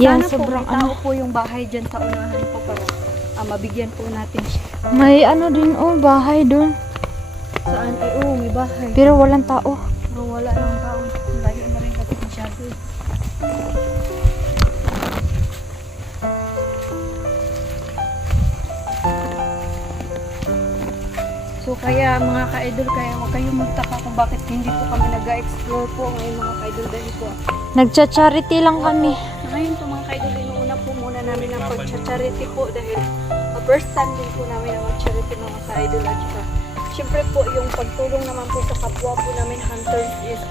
Yan, Sana sobrang po may tao po yung bahay dyan sa unahan po para mabigyan po natin siya. May ano din oh, bahay doon. Saan? Oo, may bahay. Pero walang tao. Pero wala nang tao. Layo na rin kasi masyado. So kaya mga ka-idol, kaya huwag kayong magtaka kung bakit hindi po kami nag-explore po ngayon mga ka-idol dahil po. Nagcha-charity lang kami. Ngayon po mga ka-idol, inuuna po muna namin ang pag-charity po dahil first time din po namin ang mag-charity mga ka-idol at saka syempre po yung pagtulong naman po sa kapwa po namin hunters is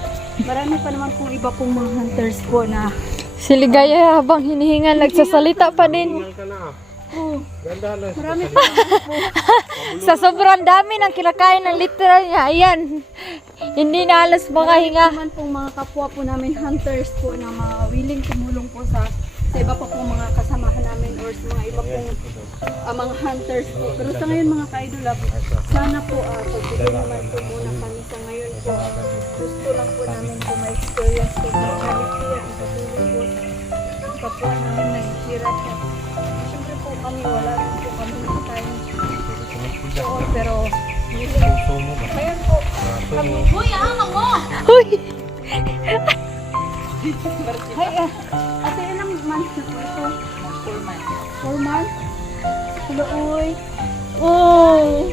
marami pa naman pong iba pong mga hunters po na Si Ligaya habang hinihingal, nagsasalita pa din. marami pa naman po. Sa sobrang dami ng kinakain ng literal niya, ayan. Hindi na halos makahinga. Naman pong mga kapwa po namin hunters po na mga willing tumulong po sa iba pa pong mga kasamahan namin or sa mga iba pong mga hunters po. Pero sa ngayon mga ka-idol, sana po pagbigyan naman po muna kami sa ngayon po. Gusto lang po namin po ma-experience po na charity at itutulong po sa kapwa namin naghihirap. Siyempre po kami wala rin po kami ng time. Oo, pero ngayon po kami. Hoy! Hay, ate, ilang months na po ito? 4 months. 4 months? Hello, uy. Oh!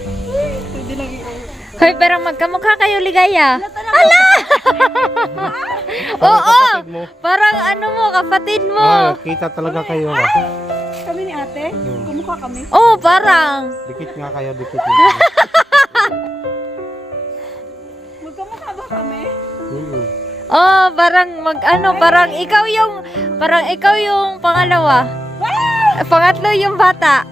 Pwede lang i-uwi. Hoy, pero magkamukha kayo, Ligaya. Ala! Oo! Parang ano mo, kapatid mo. Kita talaga kayo. Kami ni ate? Kumukha kami? Oo, parang. Dikit nga kayo, dikit. Magkamukha ba kami? Oh, parang parang ikaw yung pangalawa. Pangatlo yung bata.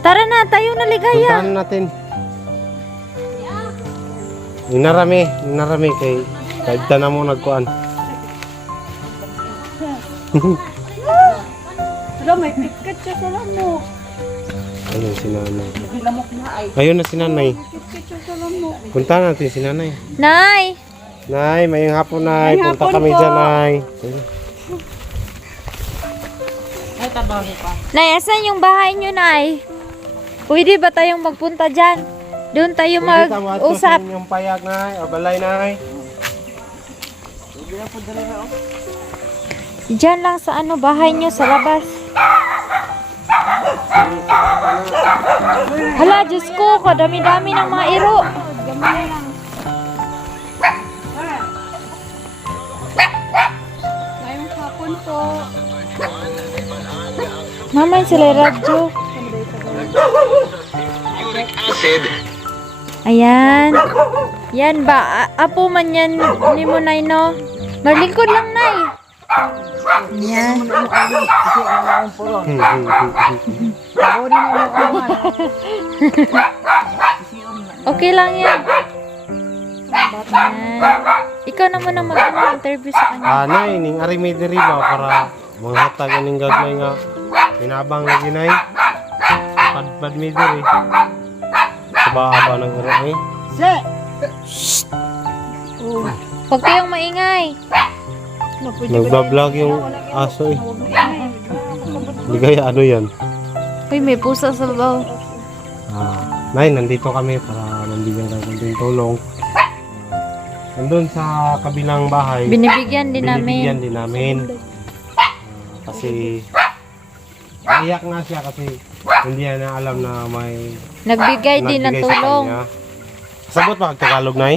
Tara na, tayo na, Ligaya. Puntahan natin. Inarami kay kahit na mo nagkuan. Hello, may ticket siya sa lamok. Ayun si nanay. May lamok na ay. Ayun na si nanay. Ticket siya sa lamok. Puntahan natin si nanay. Nay! Nay, mayang hapon nay. Mayang Punta hapon kami po. dyan nay. Nay, asan yung bahay nyo, Nay? Pwede ba tayong magpunta dyan? Doon tayo mag-usap. Yung payag nay, abalay nay. Diyan lang sa bahay nyo, sa labas. Hala, Diyos ko, kadami-dami ng mga iro. Gamay lang. Ngayong hapon po. Mamay sila radyo. Ayan. Yan ba? Apo man yan ni mo, Nay, no? Maglingkod lang, Nay. Yan. Okay lang yan. Yan. Ikaw na muna mag-interview sa kanya. Nay, ning ari may diri ba para manghatag ning gagmay nga pinabang lagi nay. Padpad may diri. Sababa ng iro eh. Huwag kayong maingay. Nagbablog yung aso eh. Ligaya ano yan? Uy, may pusa sa babaw. Nay, nandito kami para mambigyan ng konting tulong. Nandun sa kabilang bahay. Binibigyan din Binibigyan namin. din namin. Kasi naiyak nga siya kasi hindi niya na alam na may Nagbigay din ng nagbigay sa tulong. kanya. Sabot ba kag Tagalog nay?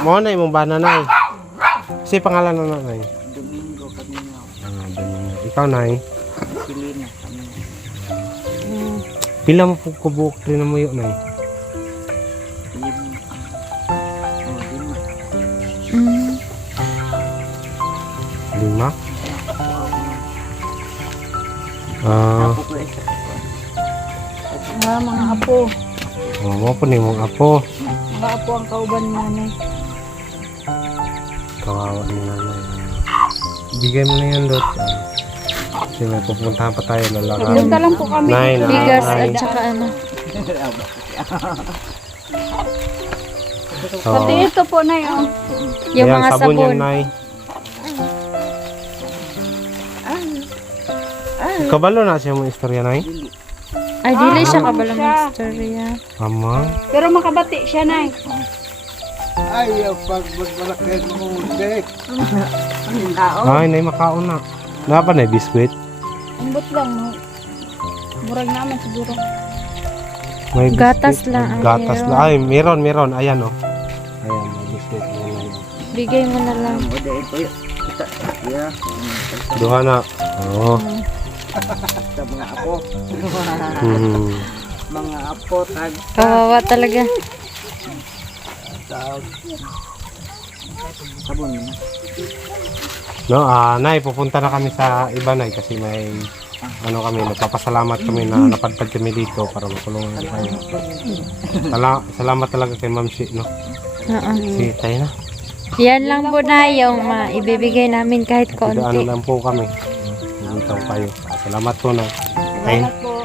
Mo na imong bana nay. Si pangalan na nay. Domingo. Ikaw nay. Pila mo po kubuok din mo yun nay. Mm. 5. Mga apo. Mo po ni mong apo. Mga apo ang kauban ni nanay. Kawawa ni nanay. Bigay mo na yan, Dot. Kasi may pupuntahan pa tayo. Punta lang po kami. Bigas at saka Pati ito po na yun. Yung Ayan, mga sabon. yan, Nay. Kabalo na siya mong istorya, Nay? Ay, dili siya Ah, kabalo siya. istorya. Ama. Pero makabati siya na eh. Ay, pag magmalaki mo, Dek. Ay, Nay, makaon na. Napa na, biskwit? Ambot lang mo. Murag naman siguro. May biskwit. Gatas lang ang Gatas meron. lang. Ay, meron. Ayan, oh. Ayan, may biskwit. Ayan, ayan. Bigay mo na lang. Yeah. Duha na. Oo. Sa mga apo. Hmm. Mga apo, tag. Kawawa talaga. Sabon mo. No, Nay, pupunta na kami sa iba, Nay, kasi may ano kami, nagpapasalamat kami na napadpad kami dito para makulungan kayo. Salamat talaga kay Ma'am Shi, no? Oo. Sige, tayo na. Yan lang po na yung maibibigay namin kahit Ano konti. lang po kami. Dito kayo. Salamat po, Nay. Salamat po.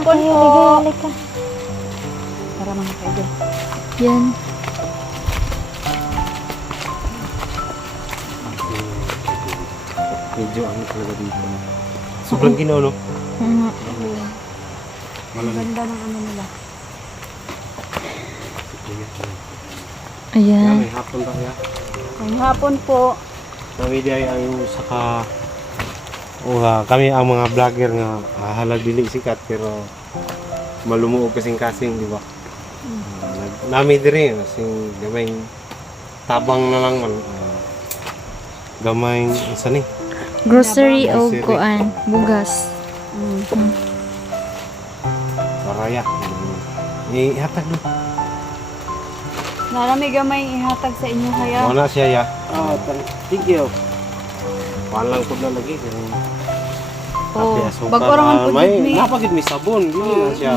hapon tayo. po. Halika. Para mga kaidol. Yan. Medyo ano talaga dito. Sobrang ginaw, no? Mm. Ang ganda ng ano nila. Yan, Ayan. may hapon ba kaya? Ngayong hapon po. Kami di ay ang saka kami ang mga vlogger nga halag dili sikat pero malumuog kasing-kasing, di ba? Nami diri kasing gamay tabang na lang man. Gamay isa ni. Grocery o Grocery. kuan. Bugas. Paraya. Ihatag do. Narami gamay ihatag sa inyo kaya. Wala siya ya. Oh, thank you. Walang pud na lagi. Oh, Tapi asukar, bag-orangan po may ni. napagid mi sabon, dili na siya.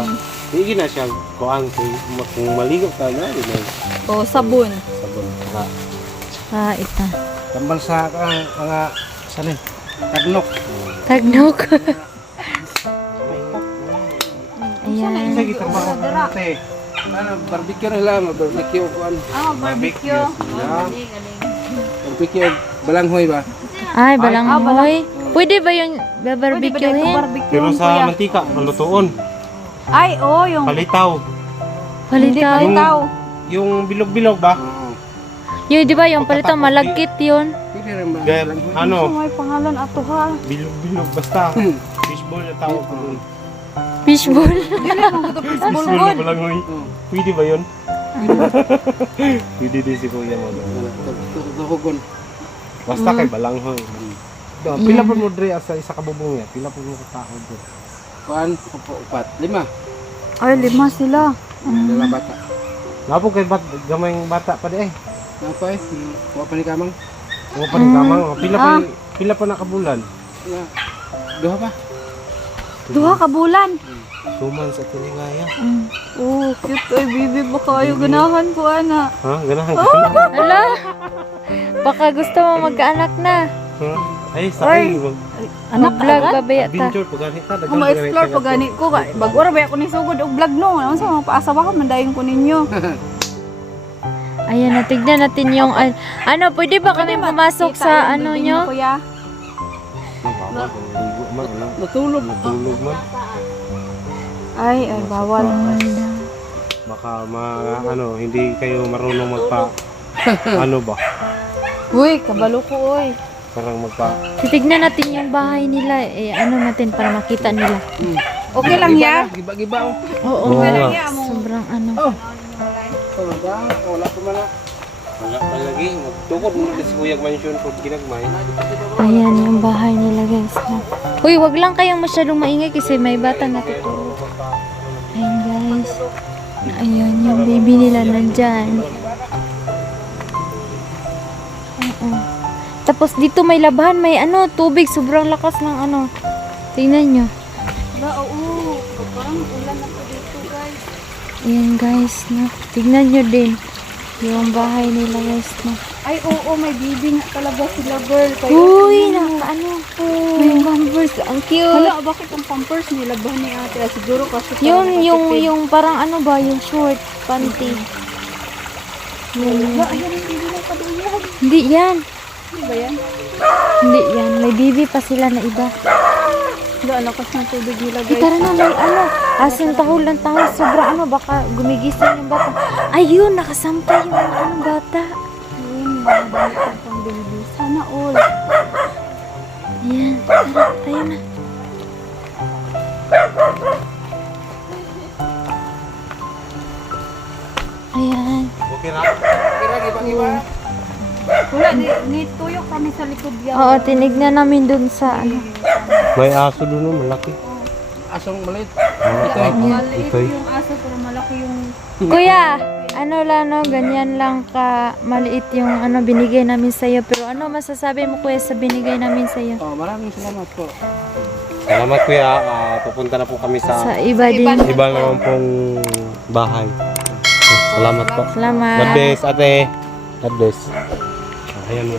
Dili na siya kuan kung maligo ka na dili na Oh, sabon. sabon. Saka Ah, ita. Tambal sa mga sanin. Tagnok. Tagnok. Ayan. Sa kita ba? Ate. Ano, barbecue na lang, barbecue kuan. Ah, barbecue. Yeah. Barbecue balanghoy ba? Ay, balanghoy. Pwede ba yung babarbecuehin? barbecue pero sa mantika malutuon, Ay, oh, yung palitaw. Palitaw. palitaw. Yung bilog-bilog ba? Oo. Yung di ba yung palitaw malagkit yun? Pwede rin ba? Gaya, ano, May pangalan ato ha. bilog-bilog basta. Fishball na tawag ko dun. Fishball. Fishball na palangoy. Pwede ba yun? Pwede din si kuya mo. Tuhugon. Basta kay balanghoy. Pila po mo dre sa isa kabubong niya. Pila po mo katao dre. Kuan, upat. 5. Ay, 5 sila. Dala bata. Napo kay gamay bata pa di eh. Napa eh? Kuha pa ni kamang. Mga pa rin kamang. Pila pa nakabulan. Duha pa. Duha ka bulan. 2 months at tinigaya. Oh, cute. Ay, bibi ba kayo? Ganahan ko, ana. Ha? Ganahan ka na. Hala. Baka gusto mo magkaanak na. Ha? Ay, sa Ay. akin. Anak Mag-vlog agad. ba baya ta? Adventure pag ganit ta. Kung ma-explore pag gani ko, bag-ora ba ako ni sugod og vlog no? Ano sa mga paasawa ko, mandayon ko ninyo. Ayan, natignan natin yung ano, pwede ba kami pumasok sa ano nyo? Kuya? Ligo man. Ano? Natulog. Natulog man. Ay, bawal. Baka ano, hindi kayo marunong magpa ano ba? Uy, kabalo ko, uy. Parang magpa Titignan natin yung bahay nila. Ano natin para makita nila. Okay lang ya? Giba-giba oh. Oo. Oo nga. Sobrang ano. Wala pa man. wala pa lagi. Magtukod mo din si Kuya Mansion pag ginagmay. Ayan yung bahay nila guys. Uy, wag lang kayong masyadong maingay kasi may bata natutulog. Ayan guys. Ayan yung baby nila nandyan. Oo. Tapos dito may labahan, may ano, tubig. Sobrang lakas ng ano. Tingnan nyo. Ba, oo. Parang ulan na po dito, guys. Ayan guys. No? Tingnan nyo din. Yung bahay nila guys. No? Ay, oo, may bibi nga talaga sila, girl. Kaya, Uy, ano po. May pampers. Ang cute. Hala, bakit ang pampers nila ba ni ate? Ah, siguro kasi Yung parang ano ba, yung short panty. Yun. Ba, ayan ang bibi ng kaduyan. Hindi yan. Hindi ba yan? Hindi yan. May bibi pa sila na iba. Wala, ang lakas ng tubig nila, Ay, guys. tara na, may ano. Asin tahol ng tahol. Sobrang ano, baka gumigising yung bata. Ayun, nakasampay yung ano, bata. Ayun, mga damit pang baby. Sana all. Ayan, tara, tayo na. Ayan. Okay ra? Kira giba-giba. Wala, ni tuyok kami sa likod yan. Oo, tinignan namin dun sa ano. May aso doon, no? Malaki. Asong maliit. Maliit Itoy. yung aso, pero malaki yung... Kuya, ano lang no, ganyan lang ka maliit yung ano binigay namin sa iyo. Pero ano masasabi mo kuya sa binigay namin sa iyo? Oh, maraming salamat po. Salamat kuya. Pupunta na po kami Sa iba din. iba naman pong bahay. Salamat po. God Salamat. bless, ate. God bless. Ayan mo.